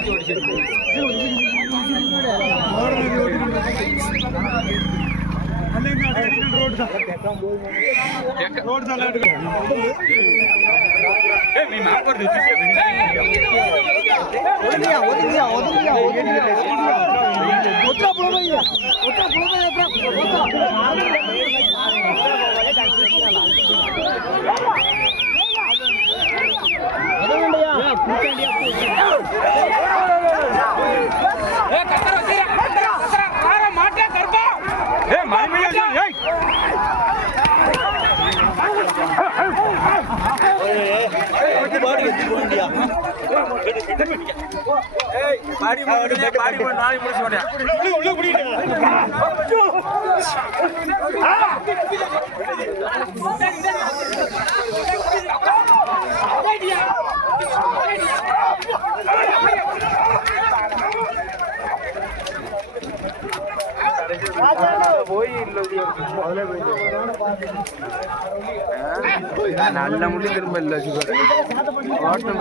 కూర్చోండి பாடி பாடி நாளை முடிச்சு உள்ள முடியும் நல்ல முடி திரும்ப இல்ல சுகர் ஓட்டம்